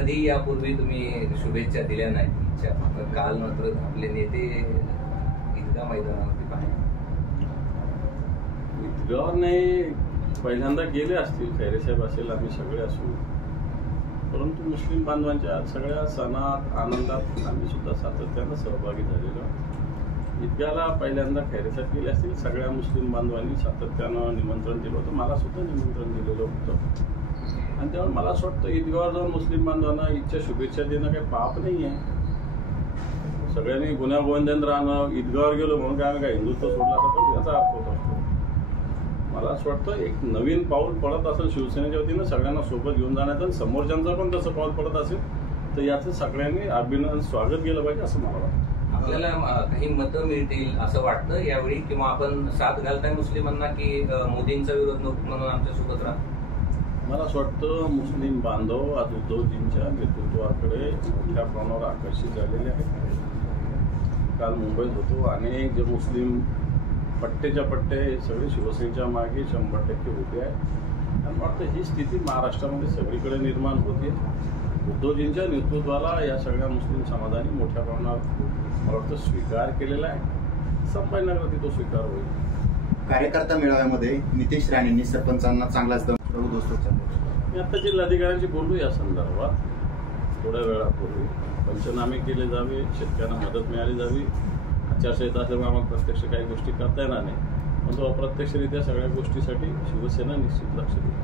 कधी यापूर्वी तुम्ही शुभेच्छा दिल्या नाहीत, काल मात्र आपले नेते ईदगाह मैदानावरती पाहिजे. ईदगाह नाही, पहिल्यांदा गेले असतील, खैरेसाहेब असेल, आम्ही सगळे असू, परंतु मुस्लिम बांधवांच्या सगळ्या सणात आनंदात आम्ही सुद्धा सातत्यानं सहभागी झालेलो. ईदगाहला पहिल्यांदा खैरेसाहेब गेले असतील, सगळ्या मुस्लिम बांधवांनी सातत्यानं निमंत्रण दिलं होतं, मला सुद्धा निमंत्रण दिलेलं होतं. आणि त्यामुळे मला असं वाटतं ईदगाहवर जाऊन मुस्लिम बांधवांना ईदच्या शुभेच्छा देणं काही पाप नाही आहे. सगळ्यांनी गुन्ह्या गोविंदांत राहणं, ईदगाहवर गेलो म्हणून काय आम्ही काय हिंदुत्व सोडला तर याचा अर्थ होत असतो. मला असं वाटतं एक नवीन पाऊल पडत असेल शिवसेनेच्या वतीनं सगळ्यांना सोबत घेऊन जाण्याचं, आणि समोरच्यांचं पण तसं पाऊल पडत असेल तर याचं सगळ्यांनी अभिनंदन स्वागत केलं पाहिजे असं मला वाटतं. आपल्याला काही मतं मिळतील असं वाटतं यावेळी, किंवा आपण साथ घालताय मुस्लिमांना की मोदींचा विरोध नको म्हणून आमच्यासोबत राहा? मला असं वाटतं मुस्लिम बांधव आज उद्धवजींच्या नेतृत्वाकडे मोठ्या प्रमाणावर आकर्षित झालेले आहेत. काल मुंबईत होतो, अनेक जे मुस्लिम पट्टेच्या पट्टे सगळे शिवसेनेच्या मागे 100% उभे आहे. आणि वाटतं ही स्थिती महाराष्ट्रामध्ये सगळीकडे निर्माण होते. उद्धवजींच्या नेतृत्वाला या सगळ्या मुस्लिम समाजाने मोठ्या प्रमाणावर मला वाटतं स्वीकार केलेला आहे. संभाजीनगरात तो स्वीकार होईल. कार्यकर्ता मेळाव्यामध्ये नितेश राणेंनी सरपंचांना चांगलाच दम मी आता जिल्हाधिकाऱ्यांशी बोललो या संदर्भात थोड्या वेळापूर्वी. पंचनामे केले जावे, शेतकऱ्यांना मदत मिळाली जावी. आचारसंहिता असल्यामुळे आम्हाला प्रत्यक्ष काही गोष्टी करता येणार नाही, परंतु अप्रत्यक्षरित्या सगळ्या गोष्टीसाठी शिवसेना निश्चित लक्ष देईल.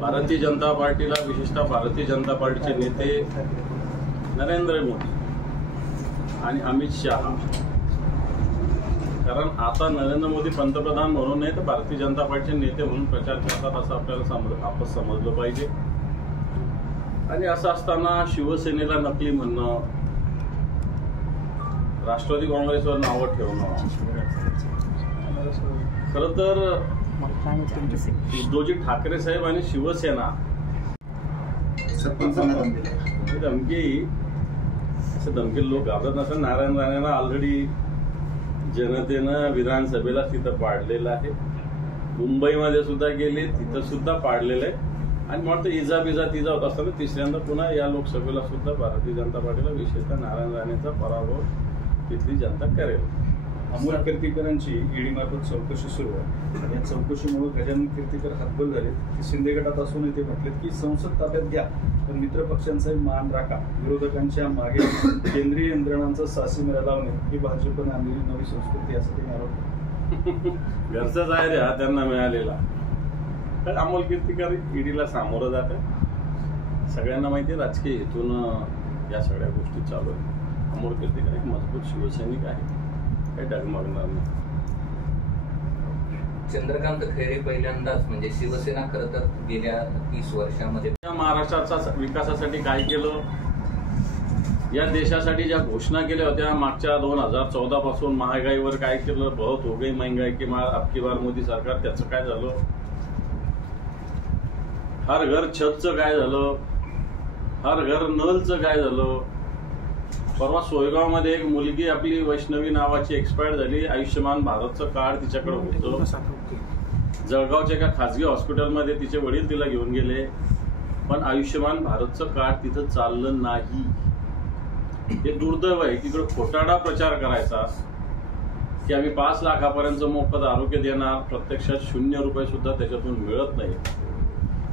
भारतीय जनता पार्टीला, विशेषतः भारतीय जनता पार्टीचे नेते नरेंद्र मोदी आणि अमित शहा, कारण आता नरेंद्र मोदी पंतप्रधान म्हणून नाही तर भारतीय जनता पार्टीचे नेते म्हणून प्रचार करतात असं आपल्याला आपण समजलं पाहिजे. आणि असं असताना शिवसेनेला नकली म्हणणं, राष्ट्रवादी काँग्रेसवर नावं ठेवणं, खरं तर उद्धवजी ठाकरे साहेब आणि शिवसेना धमकी, असं धमकी लोक घाबरत नसेल. नारायण राणेंना ऑलरेडी जनतेनं विधानसभेला तिथं पाडलेलं आहे, मुंबईमध्ये सुद्धा गेले तिथं सुद्धा पाडलेलं आहे. आणि मला इजा तिजा होत असताना तिसऱ्यांदा पुन्हा या लोकसभेला सुद्धा भारतीय जनता पार्टीला, विशेषतः नारायण राणेंचा पराभव तिथली जनता करेल. अमोल कीर्तीकरांची ईडीमार्फत चौकशी सुरू आहे. या चौकशीमुळे गजानन कीर्तीकर हातबल झाले. ते शिंदे गटात असूनही ते म्हटलेत की संसद ताब्यात घ्या, पण मित्र पक्षांचाही मान राखा. विरोधकांच्या मागे केंद्रीय यंत्रणांचा सासी मेळा लावणे ही भाजपने आणलेली नवी संस्कृती असं ते आरोप. घरचाच आहे रे हा त्यांना मिळालेला. तर अमोल कीर्तीकर ईडीला सामोरं जात आहे. सगळ्यांना माहिती आहे राजकीय हेतून या सगळ्या गोष्टी चालू आहेत. अमोल कीर्तीकर एक मजबूत शिवसैनिक आहे, काही डगमगणार नाही. चंद्रकांत खैरे पहिल्यांदाच, म्हणजे शिवसेना खरं तर गेल्या 30 वर्षामध्ये महाराष्ट्राचा विकासासाठी काय केलं, या देशासाठी ज्या घोषणा केल्या होत्या मागच्या 2014 पासून, महागाईवर काय केलं, बहुत हो गई महंगाई की मार अबकी बार मोदी सरकार, त्याचं काय झालं, हर घर छतचं काय झालं, हर घर नलचं काय झालं. परवा सोयगावमध्ये एक मुलगी आपली वैष्णवी नावाची एक्सपायर झाली. आयुष्यमान भारतचं कार्ड तिच्याकडे होतं. जळगावच्या एका खाजगी हॉस्पिटलमध्ये तिचे वडील तिला घेऊन गेले, पण आयुष्यमान भारतचं कार्ड तिथं चाललं नाही. हे दुर्दैव आहे. तिकडे खोटाडा प्रचार करायचा की आम्ही 5 लाखापर्यंत मोफत आरोग्य देणार, प्रत्यक्षात 0 रुपये सुद्धा त्याच्यातून मिळत नाही.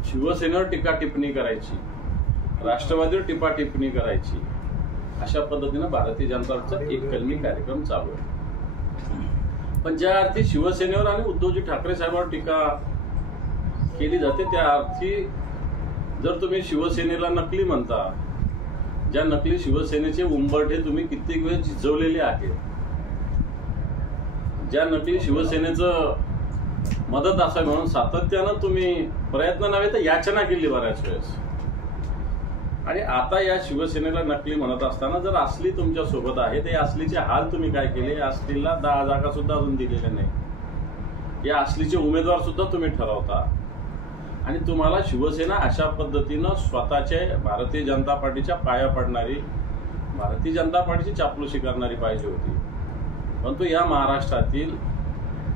शिवसेनेवर टीका टिप्पणी करायची, राष्ट्रवादीवर टीका टिप्पणी करायची, अशा पद्धतीनं भारतीय जनता पक्षाचा एक कलमी कार्यक्रम चालू आहे. पण ज्या अर्थी शिवसेनेवर आणि उद्धवजी ठाकरे साहेबांवर टीका केली जाते, त्या अर्थी जर तुम्ही शिवसेनेला नकली म्हणता, ज्या नकली शिवसेनेचे उंबरठे तुम्ही कित्येक वेळ झिजवलेले आहेत, ज्या नकली शिवसेनेचं मदत असावी म्हणून सातत्यानं तुम्ही प्रयत्न नव्हे तर याचना केली बऱ्याच वेळेस. आणि आता या शिवसेनेला नकली म्हणत असताना जर असली तुमच्या सोबत आहे, ते असलीचे हाल तुम्ही काय केले. असलीला 10 जागा सुद्धा अजून दिलेल्या नाही. या असलीचे उमेदवार सुद्धा तुम्ही ठरवता, आणि तुम्हाला शिवसेना अशा पद्धतीनं स्वतःचे भारतीय जनता पार्टीच्या पाया पडणारी, भारतीय जनता पार्टीची चापलुसी करणारी पाहिजे होती. परंतु या महाराष्ट्रातील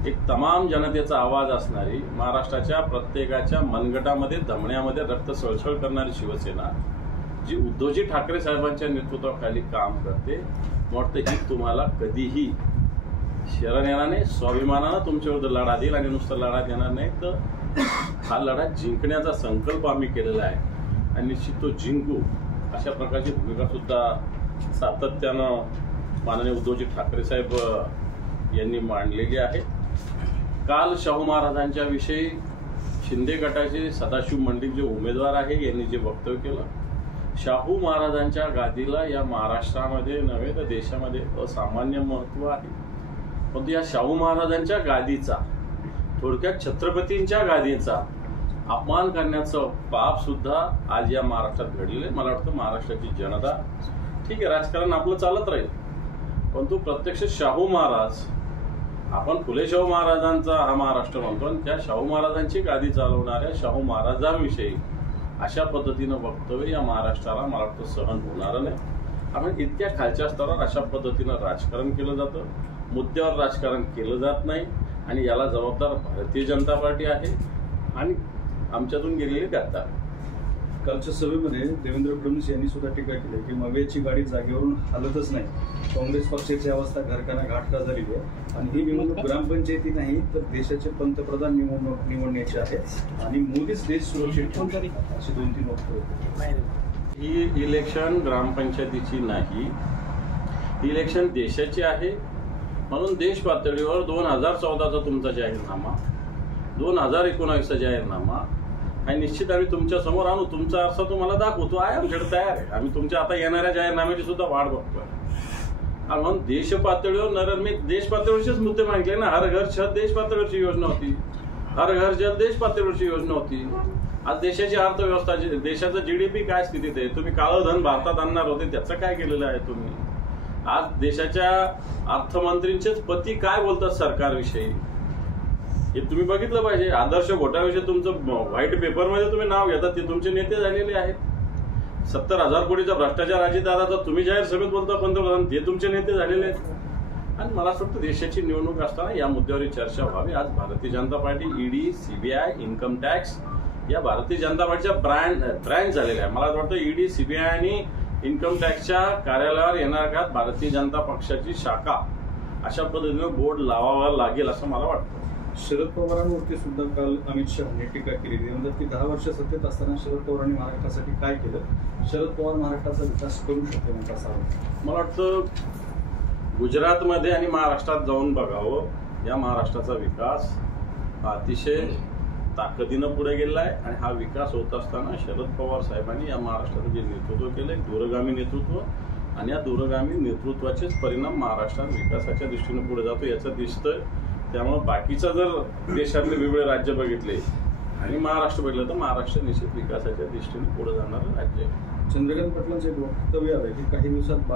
एक तमाम जनतेचा आवाज असणारी, महाराष्ट्राच्या प्रत्येकाच्या मनगटामध्ये धमण्यामध्ये रक्त सळसळ करणारी शिवसेना जी उद्धवजी ठाकरे साहेबांच्या नेतृत्वाखाली काम करते, वाटतं ही तुम्हाला कधीही शरण येणार नाही, स्वाभिमानानं तुमच्याविरुद्ध लढा देईल आणि नुसतं लढा देणार नाही तर हा लढा जिंकण्याचा संकल्प आम्ही केलेला आहे आणि निश्चित तो जिंकू अशा प्रकारची भूमिका सुद्धा सातत्यानं माननीय उद्धवजी ठाकरे साहेब यांनी मांडलेली आहे. काल शाहू महाराजांच्या विषयी शिंदे गटाचे सदाशिव मंडिक जे उमेदवार आहे यांनी जे वक्तव्य केलं, शाहू महाराजांच्या गादीला या महाराष्ट्रामध्ये नव्हे तर देशामध्ये असामान्य महत्व आहे. परंतु या शाहू महाराजांच्या गादीचा, थोडक्यात छत्रपतींच्या गादीचा अपमान करण्याचं पाप सुद्धा आज या महाराष्ट्रात घडलेलं आहे. मला वाटतं महाराष्ट्राची जनता, ठीक आहे राजकारण आपलं चालत राहील, परंतु प्रत्यक्ष शाहू महाराज, आपण फुले शाहू महाराजांचा हा महाराष्ट्र म्हणतो आणि त्या शाहू महाराजांची गादी चालवणाऱ्या शाहू महाराजांविषयी अशा पद्धतीनं वक्तव्य या महाराष्ट्राला मला वाटतं सहन होणार नाही. आपण इतक्या खालच्या स्तरावर अशा पद्धतीनं राजकारण केलं जातं, मुद्द्यावर राजकारण केलं जात नाही आणि याला जबाबदार भारतीय जनता पार्टी आहे आणि आमच्यातून गेलेले गद्दार. कालच्या सभेमध्ये देवेंद्र फडणवीस यांनी सुद्धा टीका केली की मवेची गाडी जागेवरून हलतच नाही. काँग्रेस पक्षाची अवस्था घरकाना घाटका झालेली आहे आणि ही निवडणूक ग्रामपंचायती नाही तर देशाचे पंतप्रधान निवडण्याची आहे आणि मोदीच देश सुरक्षित ठेवतील अशी 2-3 वक्तव्य. ही इलेक्शन ग्रामपंचायतीची नाही, ही इलेक्शन देशाची आहे. म्हणून देश पातळीवर 2014चा तुमचा जाहीरनामा, 2019चा जाहीरनामा आणि निश्चित आम्ही तुमच्या समोर आणू, तुमचा अर्थ तुम्हाला दाखवतो आहे, आमच्याकडे तयार आहे. आम्ही तुमच्या आता येणाऱ्या जाहीरनाम्याची सुद्धा वाट बघतोय. आणि म्हणून देश पातळीवर मी देश पातळीवरचेच मुद्दे मागितले ना. हर घर छत देश पातळीवरची योजना होती, हर घर जल देश पातळीवरची योजना होती. आज देशाची अर्थव्यवस्था, देशाचं GDP काय स्थितीत आहे, तुम्ही काळं धन भारतात आणणार होते त्याचं काय केलेलं आहे तुम्ही. आज देशाच्या अर्थमंत्रींचेच पती काय बोलतात सरकारविषयी हे तुम्ही बघितलं पाहिजे. आदर्श घोटाळ्याविषयी तुमचं व्हाईट पेपरमध्ये तुम्ही नाव घेतात, ते तुमचे नेते झालेले आहेत. 70,000 कोटीचा भ्रष्टाचार अजितदादाचा तुम्ही जाहीर सभेत बोलता पंतप्रधान, ते तुमचे नेते झालेले आहेत. आणि मला असं वाटतं देशाची निवडणूक असताना या मुद्द्यावर चर्चा व्हावी. आज Bharatiya Janata party, ED, CBI, income tax या भारतीय जनता पार्टीच्या ब्रँच झालेल्या आहे. मला वाटतं ED, CBI आणि इन्कम टॅक्सच्या कार्यालयावर येणाऱ्या काळात भारतीय जनता पक्षाची शाखा अशा पद्धतीनं बोर्ड लावावा लागेल असं मला वाटतं. शरद पवारांवरती सुद्धा काल अमित शहानी टीका केली. म्हणतात की 10 वर्ष सत्तेत असताना शरद पवारांनी महाराष्ट्रासाठी काय केलं, शरद पवार महाराष्ट्राचा विकास करू शकते नाही असा. मला वाटतं गुजरातमध्ये आणि महाराष्ट्रात जाऊन बघावं. या महाराष्ट्राचा विकास अतिशय ताकदीनं पुढे गेला आहे आणि हा विकास होत असताना शरद पवार साहेबांनी या महाराष्ट्राचं जे नेतृत्व केलंय, दूरगामी नेतृत्व, आणि या दूरगामी नेतृत्वाचेच परिणाम महाराष्ट्रात विकासाच्या दृष्टीने पुढे जातो याचं दिसतंय. त्यामुळे बाकीचं जर देशातले वेगवेगळे राज्य बघितले आणि महाराष्ट्र बघितलं तर महाराष्ट्र निश्चित विकासाच्या दृष्टीने पुढे जाणारं राज्य आहे. चंद्रकांत पाटलांचं एक वक्तव्य आलं की काही दिवसात